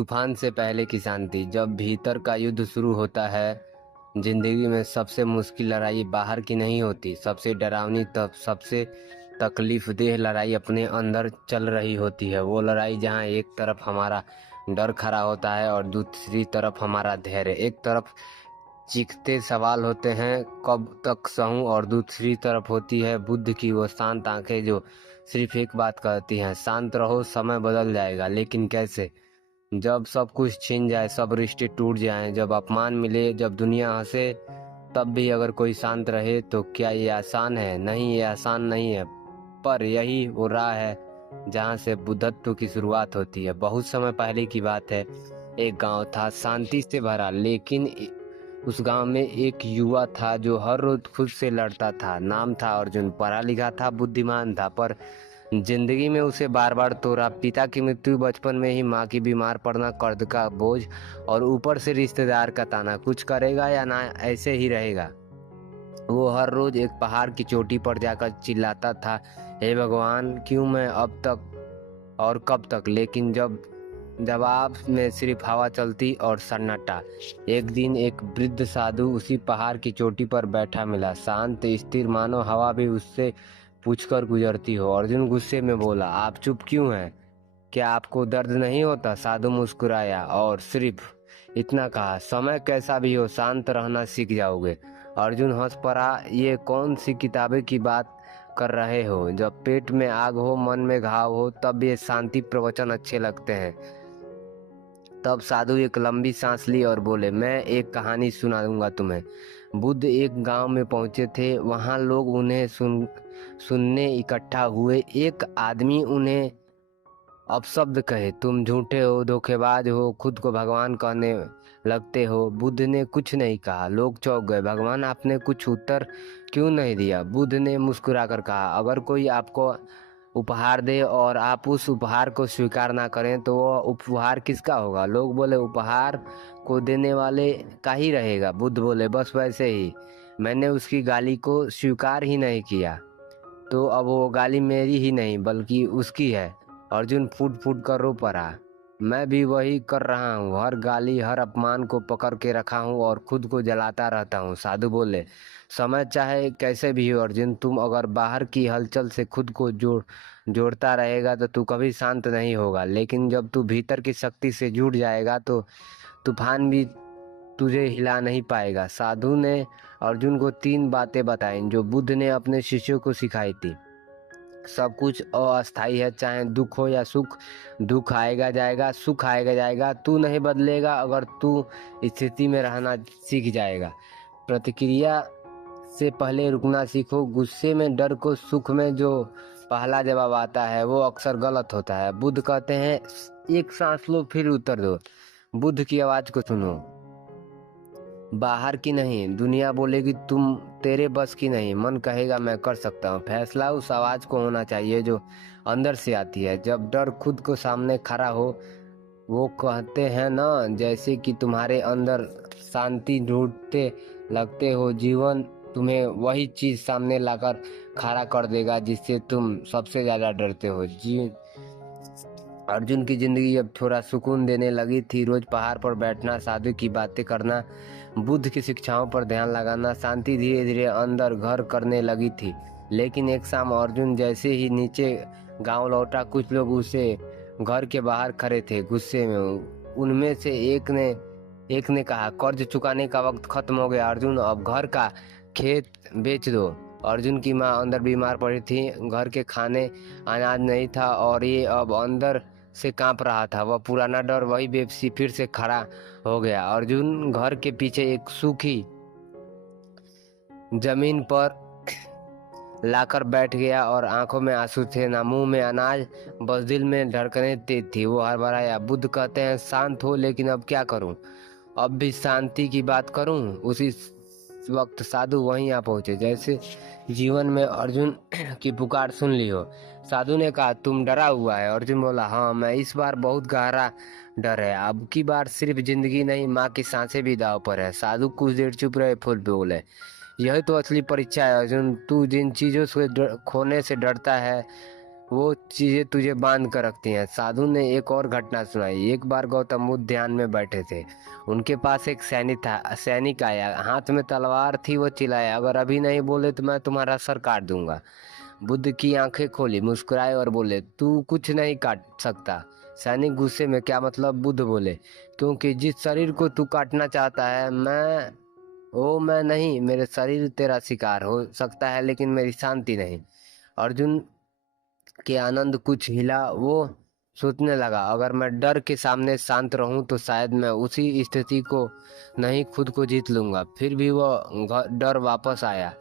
तूफान से पहले की शांति। जब भीतर का युद्ध शुरू होता है, जिंदगी में सबसे मुश्किल लड़ाई बाहर की नहीं होती। सबसे डरावनी तब सबसे तकलीफदेह लड़ाई अपने अंदर चल रही होती है। वो लड़ाई जहाँ एक तरफ हमारा डर खड़ा होता है और दूसरी तरफ हमारा धैर्य। एक तरफ चीखते सवाल होते हैं कब तक सहूं, और दूसरी तरफ होती है बुद्ध की वो शांत आंखें जो सिर्फ एक बात कहती हैं, शांत रहो, समय बदल जाएगा। लेकिन कैसे? जब सब कुछ छिन जाए, सब रिश्ते टूट जाएं, जब अपमान मिले, जब दुनिया हंसे, तब भी अगर कोई शांत रहे तो क्या ये आसान है? नहीं, ये आसान नहीं है। पर यही वो राह है जहाँ से बुद्धत्व की शुरुआत होती है। बहुत समय पहले की बात है। एक गांव था शांति से भरा, लेकिन उस गांव में एक युवा था जो हर रोज खुद से लड़ता था। नाम था अर्जुन। पढ़ा लिखा था, बुद्धिमान था, पर जिंदगी में उसे बार बार तोड़ा। पिता की मृत्यु, बचपन में ही माँ की बीमार पड़ना, कर्ज का बोझ, और ऊपर से रिश्तेदार का ताना, कुछ करेगा या ना ऐसे ही रहेगा। वो हर रोज एक पहाड़ की चोटी पर जाकर चिल्लाता था, हे भगवान, क्यों मैं अब तक और कब तक? लेकिन जब जवाब में सिर्फ हवा चलती और सन्नाटा। एक दिन एक वृद्ध साधु उसी पहाड़ की चोटी पर बैठा मिला, शांत स्थिर, मानो हवा भी उससे पूछकर गुजरती हो। अर्जुन गुस्से में बोला, आप चुप क्यों हैं? क्या आपको दर्द नहीं होता? साधु मुस्कुराया और सिर्फ इतना कहा, समय कैसा भी हो, शांत रहना सीख जाओगे। अर्जुन हंस पड़ा, ये कौन सी किताबें की बात कर रहे हो? जब पेट में आग हो, मन में घाव हो, तब ये शांति प्रवचन अच्छे लगते हैं। तब साधु एक लंबी सांस ली और बोले, मैं एक कहानी सुनाऊंगा तुम्हें। बुद्ध एक गांव में पहुंचे थे। वहां लोग उन्हें सुनने इकट्ठा हुए। एक आदमी उन्हें अपशब्द कहे, तुम झूठे हो, धोखेबाज हो, खुद को भगवान कहने लगते हो। बुद्ध ने कुछ नहीं कहा। लोग चौंक गए, भगवान आपने कुछ उत्तर क्यों नहीं दिया? बुद्ध ने मुस्कुराकर कहा, अगर कोई आपको उपहार दे और आप उस उपहार को स्वीकार ना करें तो वो उपहार किसका होगा? लोग बोले, उपहार को देने वाले का ही रहेगा। बुद्ध बोले, बस वैसे ही मैंने उसकी गाली को स्वीकार ही नहीं किया, तो अब वो गाली मेरी ही नहीं बल्कि उसकी है। अर्जुन फूट फूट कर रो पड़ा। मैं भी वही कर रहा हूँ, हर गाली, हर अपमान को पकड़ के रखा हूँ और खुद को जलाता रहता हूँ। साधु बोले, समय चाहे कैसे भी हो अर्जुन, तुम अगर बाहर की हलचल से खुद को जोड़ता रहेगा तो तू कभी शांत नहीं होगा। लेकिन जब तू भीतर की शक्ति से जुड़ जाएगा तो तूफान भी तुझे हिला नहीं पाएगा। साधु ने अर्जुन को 3 बातें बताई जो बुद्ध ने अपने शिष्यों को सिखाई थी। सब कुछ अस्थाई है, चाहे दुख हो या सुख। दुख आएगा जाएगा, सुख आएगा जाएगा, तू नहीं बदलेगा अगर तू स्थिति में रहना सीख जाएगा। प्रतिक्रिया से पहले रुकना सीखो। गुस्से में, डर को, सुख में जो पहला जवाब आता है वो अक्सर गलत होता है। बुद्ध कहते हैं, एक सांस लो फिर उत्तर दो। बुद्ध की आवाज को सुनो, बाहर की नहीं। दुनिया बोलेगी तुम तेरे बस की नहीं, मन कहेगा मैं कर सकता हूँ। फैसला उस आवाज को होना चाहिए जो अंदर से आती है। जब डर खुद को सामने खड़ा हो, वो कहते हैं ना, जैसे कि तुम्हारे अंदर शांति ढूंढते लगते हो, जीवन तुम्हें वही चीज सामने लाकर खड़ा कर देगा जिससे तुम सबसे ज्यादा डरते हो। अर्जुन की जिंदगी अब थोड़ा सुकून देने लगी थी। रोज पहाड़ पर बैठना, साधु की बातें करना, बुद्ध की शिक्षाओं पर ध्यान लगाना, शांति धीरे धीरे अंदर घर करने लगी थी। लेकिन एक शाम अर्जुन जैसे ही नीचे गांव लौटा, कुछ लोग उसे घर के बाहर खड़े थे गुस्से में। उनमें से एक ने कहा, कर्ज चुकाने का वक्त खत्म हो गया अर्जुन, अब घर का खेत बेच दो। अर्जुन की माँ अंदर बीमार पड़ी थी, घर के खाने अनाज नहीं था और ये अब अंदर से कांप रहा था। वह पुराना डर, वही बेबसी फिर से खड़ा हो गया। अर्जुन घर के पीछे एक सूखी जमीन पर लाकर बैठ गया और आंखों में आंसू थे, ना मुंह में अनाज, बस दिल में धड़कनें तेज थी। वो हड़बड़ाया। बुद्ध कहते हैं, शांत हो, लेकिन अब क्या करूं? अब भी शांति की बात करूं? उसी वक्त साधु वहीं आ पहुंचे, जैसे जीवन में अर्जुन की पुकार सुन ली हो। साधु ने कहा, तुम डरा हुआ है? अर्जुन बोला, हाँ, मैं इस बार बहुत गहरा डर है। अब की बार सिर्फ जिंदगी नहीं, माँ की सांसें भी दाव पर है। साधु कुछ देर चुप रहे, फूल बोले, यही तो असली परीक्षा है अर्जुन। तू जिन चीजों से खोने से डरता है वो चीजें तुझे बांध कर रखती हैं। साधु ने एक और घटना सुनाई। एक बार गौतम बुद्ध ध्यान में बैठे थे। उनके पास एक सैनिक आया, हाथ में तलवार थी। वो चिल्लाया, अगर अभी नहीं बोले तो मैं तुम्हारा सर काट दूंगा। बुद्ध की आंखें खोली, मुस्कुराए और बोले, तू कुछ नहीं काट सकता। सैनिक गुस्से में, क्या मतलब? बुद्ध बोले, क्योंकि जिस शरीर को तू काटना चाहता है मैं नहीं। मेरे शरीर तेरा शिकार हो सकता है, लेकिन मेरी शांति नहीं। अर्जुन के आनंद कुछ हिला। वो सोचने लगा, अगर मैं डर के सामने शांत रहूं तो शायद मैं उसी स्थिति को नहीं, खुद को जीत लूंगा। फिर भी वो डर वापस आया।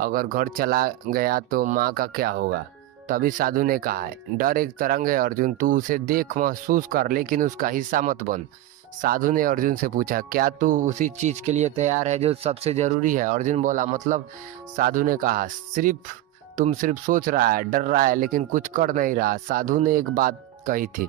अगर घर चला गया तो माँ का क्या होगा? तभी साधु ने कहा, है डर एक तरंग है अर्जुन, तू उसे देख, महसूस कर, लेकिन उसका हिस्सा मत बन। साधु ने अर्जुन से पूछा, क्या तू उसी चीज के लिए तैयार है जो सबसे जरूरी है? अर्जुन बोला, मतलब? साधु ने कहा, तुम सिर्फ सोच रहा है, डर रहा है, लेकिन कुछ कर नहीं रहा। साधु ने एक बात कही थी,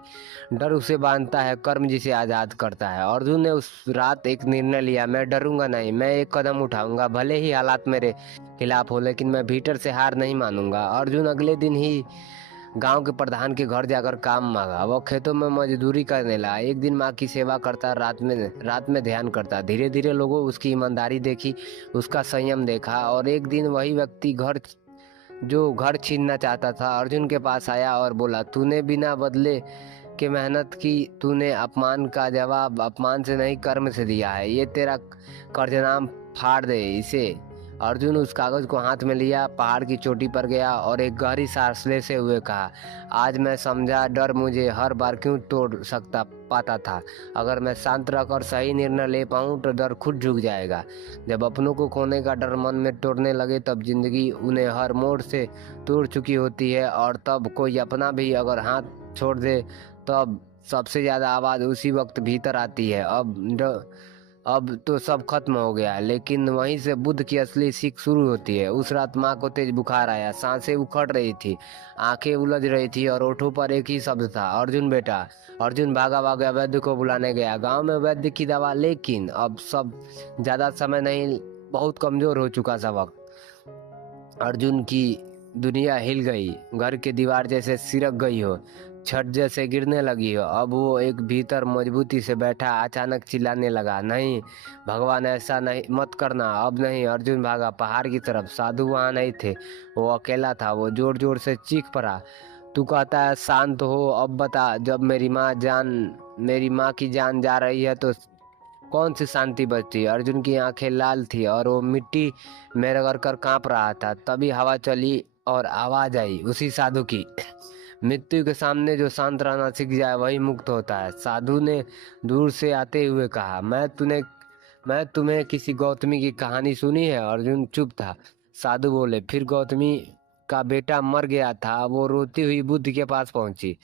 डर उसे बांधता है, कर्म जिसे आजाद करता है। अर्जुन ने उस रात एक निर्णय लिया, मैं डरूंगा नहीं, मैं एक कदम उठाऊंगा, भले ही हालात मेरे खिलाफ हो, लेकिन मैं भीतर से हार नहीं मानूंगा। अर्जुन अगले दिन ही गांव के प्रधान के घर जाकर काम मांगा। वो खेतों में मजदूरी करने लगा। एक दिन माँ की सेवा करता, रात में ध्यान करता। धीरे धीरे लोगों उसकी ईमानदारी देखी, उसका संयम देखा, और एक दिन वही व्यक्ति घर छीनना चाहता था, अर्जुन के पास आया और बोला, तूने बिना बदले के मेहनत की, तूने अपमान का जवाब अपमान से नहीं, कर्म से दिया है। ये तेरा कर्जनाम, फाड़ दे इसे। अर्जुन उस कागज को हाथ में लिया, पहाड़ की चोटी पर गया और एक गहरी सांस लेते हुए कहा, आज मैं समझा डर मुझे हर बार क्यों तोड़ सकता पाता था। अगर मैं शांत रहकर सही निर्णय ले पाऊं तो डर खुद झुक जाएगा। जब अपनों को खोने का डर मन में तोड़ने लगे, तब जिंदगी उन्हें हर मोड़ से तोड़ चुकी होती है। और तब कोई अपना भी अगर हाथ छोड़ दे, तब सबसे ज्यादा आवाज उसी वक्त भीतर आती है, अब तो सब खत्म हो गया। लेकिन वहीं से बुद्ध की असली सीख शुरू होती है। उस रात माँ को तेज बुखार आया, सांसें उखड़ रही थी, आंखें उलझ रही थी और होठों पर एक ही शब्द था, अर्जुन बेटा। अर्जुन भागा भागा वैद्य को बुलाने गया। गांव में वैद्य की दवा, लेकिन अब सब ज्यादा समय नहीं, बहुत कमजोर हो चुका था वक्त। अर्जुन की दुनिया हिल गई, घर की दीवार जैसे सिरक गई हो, छत जैसे गिरने लगी हो। अब वो एक भीतर मजबूती से बैठा अचानक चिल्लाने लगा, नहीं भगवान, ऐसा नहीं, मत करना, अब नहीं। अर्जुन भागा पहाड़ की तरफ। साधु वहां नहीं थे, वो अकेला था। वो जोर जोर से चीख पड़ा, तू कहता है शांत हो, अब बता, जब मेरी माँ की जान जा रही है तो कौन सी शांति बचती? अर्जुन की आंखें लाल थी और वो मिट्टी में रगड़ कर कांप रहा था। तभी हवा चली और आवाज आई उसी साधु की, मृत्यु के सामने जो शांत रहना सीख जाए वही मुक्त होता है। साधु ने दूर से आते हुए कहा, मैं तुम्हें किसी गौतमी की कहानी सुनी है? अर्जुन चुप था। साधु बोले, फिर गौतमी का बेटा मर गया था। वो रोती हुई बुद्ध के पास पहुंची,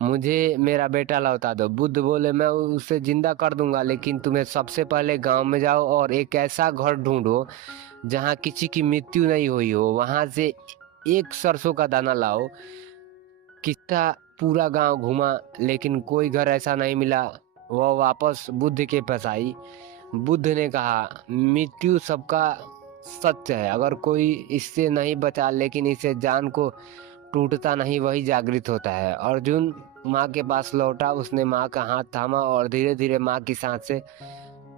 मुझे मेरा बेटा लौटा दो। बुद्ध बोले, मैं उसे जिंदा कर दूंगा, लेकिन तुम्हें सबसे पहले गांव में जाओ और एक ऐसा घर ढूंढो जहां किसी की मृत्यु नहीं हुई हो। वहां से एक सरसों का दाना लाओ। किस्सा पूरा गांव घूमा, लेकिन कोई घर ऐसा नहीं मिला। वह वापस बुद्ध के पास आई। बुद्ध ने कहा, मृत्यु सबका सच है, अगर कोई इससे नहीं बचा, लेकिन इसे जान को टूटता नहीं, वही जागृत होता है। अर्जुन माँ के पास लौटा, उसने माँ का हाथ थामा और धीरे धीरे माँ की सांसें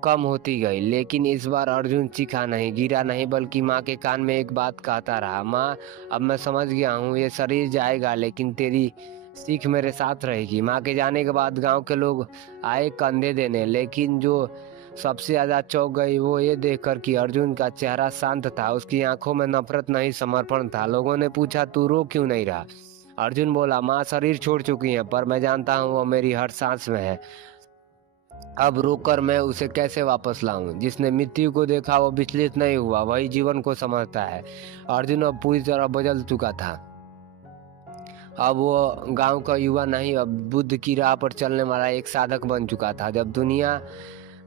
कम होती गई। लेकिन इस बार अर्जुन चीखा नहीं, गिरा नहीं, बल्कि माँ के कान में एक बात कहता रहा, माँ अब मैं समझ गया हूँ, ये शरीर जाएगा लेकिन तेरी सीख मेरे साथ रहेगी। माँ के जाने के बाद गांव के लोग आए कंधे देने, लेकिन जो सबसे ज्यादा चौंक गई वो ये देखकर कि अर्जुन का चेहरा शांत था, उसकी आंखों में नफरत नहीं, समर्पण था। लोगों ने पूछा, तू रो क्यों नहीं रहा? अर्जुन बोला, माँ शरीर छोड़ चुकी है, पर मैं जानता हूँ वो मेरी हर सांस में है। अब रोकर मैं उसे कैसे वापस लाऊं? जिसने मृत्यु को देखा वो विचलित नहीं हुआ, वही जीवन को समझता है। अर्जुन अब पूरी तरह बदल चुका था। अब वो गांव का युवा नहीं, अब बुद्ध की राह पर चलने वाला एक साधक बन चुका था। जब दुनिया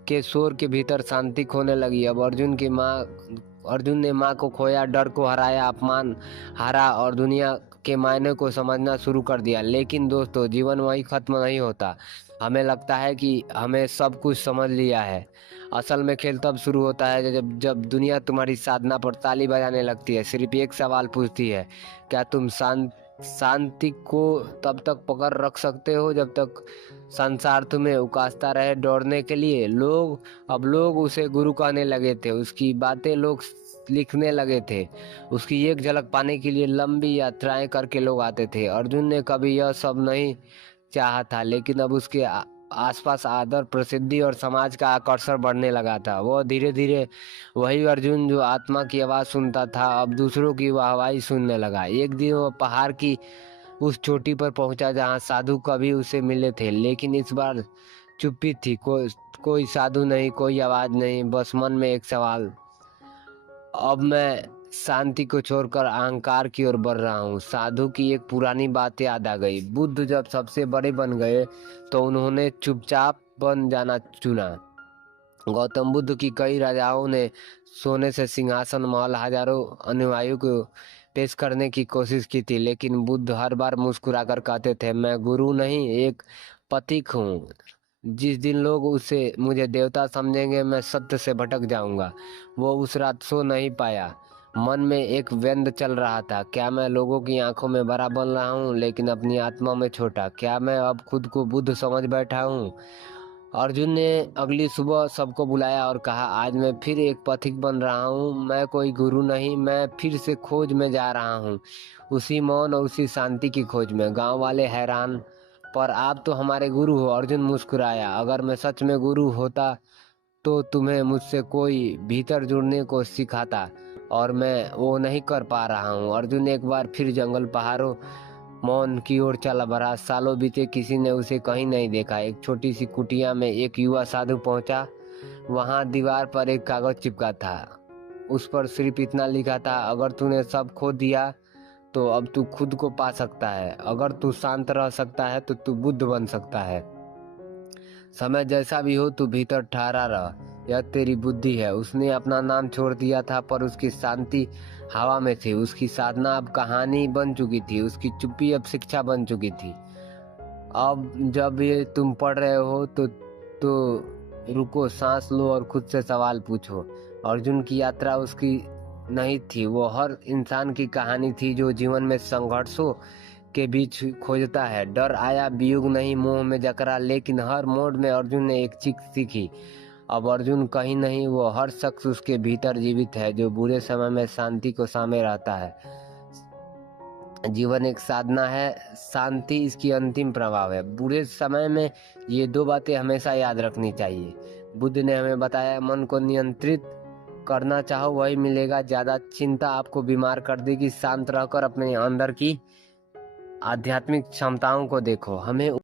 के शोर के भीतर शांति खोने लगी, अब अर्जुन ने माँ को खोया, डर को हराया, अपमान हारा और दुनिया के मायने को समझना शुरू कर दिया। लेकिन दोस्तों, जीवन वही खत्म नहीं होता। हमें लगता है कि हमें सब कुछ समझ लिया है। असल में खेल तब शुरू होता है जब दुनिया तुम्हारी साधना पर ताली बजाने लगती है, सिर्फ एक सवाल पूछती है, क्या तुम शांत शांति को तब तक पकड़ रख सकते हो जब तक संसार तुम्हें उकसाता रहे दौड़ने के लिए। अब लोग उसे गुरु कहने लगे थे, उसकी बातें लोग लिखने लगे थे, उसकी एक झलक पाने के लिए लंबी यात्राएं करके लोग आते थे। अर्जुन ने कभी यह सब नहीं चाहा था, लेकिन अब उसके आसपास आदर, प्रसिद्धि और समाज का आकर्षण बढ़ने लगा था। वह धीरे धीरे वही अर्जुन जो आत्मा की आवाज़ सुनता था, अब दूसरों की वाहवाही सुनने लगा। एक दिन वह पहाड़ की उस चोटी पर पहुंचा जहां साधु कभी उसे मिले थे, लेकिन इस बार चुप्पी थी। कोई साधु नहीं, कोई आवाज़ नहीं, बस मन में एक सवाल, अब मैं शांति को छोड़कर अहंकार की ओर बढ़ रहा हूँ। साधु की एक पुरानी बात याद आ गई। बुद्ध जब सबसे बड़े बन गए तो उन्होंने चुपचाप बन जाना चुना। गौतम बुद्ध की कई राजाओं ने सोने से सिंहासन, महल, हजारों अनुयायियों को पेश करने की कोशिश की थी, लेकिन बुद्ध हर बार मुस्कुराकर कहते थे, मैं गुरु नहीं, एक प्रतीक हूँ। जिस दिन लोग उसे मुझे देवता समझेंगे, मैं सत्य से भटक जाऊंगा। वो उस रात सो नहीं पाया। मन में एक व्यंग चल रहा था, क्या मैं लोगों की आंखों में बड़ा बन रहा हूँ लेकिन अपनी आत्मा में छोटा? क्या मैं अब खुद को बुद्ध समझ बैठा हूँ? अर्जुन ने अगली सुबह सबको बुलाया और कहा, आज मैं फिर एक पथिक बन रहा हूँ। मैं कोई गुरु नहीं, मैं फिर से खोज में जा रहा हूँ, उसी मौन और उसी शांति की खोज में। गांव वाले हैरान, पर आप तो हमारे गुरु हो। अर्जुन मुस्कुराया, अगर मैं सच में गुरु होता तो तुम्हें मुझसे कोई भीतर जुड़ने को सिखाता, और मैं वो नहीं कर पा रहा हूँ। अर्जुन एक बार फिर जंगल, पहाड़ों, मौन की ओर चला बढ़ा। सालों बीते, किसी ने उसे कहीं नहीं देखा। एक छोटी सी कुटिया में एक युवा साधु पहुंचा। वहां दीवार पर एक कागज चिपका था, उस पर सिर्फ इतना लिखा था, अगर तूने सब खो दिया तो अब तू खुद को पा सकता है। अगर तू शांत रह सकता है तो तू बुद्ध बन सकता है। समय जैसा भी हो, तू भीतर ठहरा रह, यह तेरी बुद्धि है। उसने अपना नाम छोड़ दिया था, पर उसकी शांति हवा में थी। उसकी साधना अब कहानी बन चुकी थी, उसकी चुप्पी अब शिक्षा बन चुकी थी। अब जब ये तुम पढ़ रहे हो तो रुको, सांस लो और खुद से सवाल पूछो। अर्जुन की यात्रा उसकी नहीं थी, वो हर इंसान की कहानी थी जो जीवन में संघर्षों के बीच खोजता है। डर आया, वियोग नहीं, मोह में जकड़ा, लेकिन हर मोड़ में अर्जुन ने एक चीज सीखी। अब अर्जुन कहीं नहीं, वो हर शख्स उसके भीतर जीवित है, जो बुरे समय में शांति को सामने रहता है। जीवन एक साधना है, शांति इसकी अंतिम प्रभाव है। बुरे समय में ये दो बातें हमेशा याद रखनी चाहिए। बुद्ध ने हमें बताया, मन को नियंत्रित करना चाहो वही मिलेगा, ज्यादा चिंता आपको बीमार कर देगी। शांत रहकर अपने अंदर की आध्यात्मिक क्षमताओं को देखो। हमें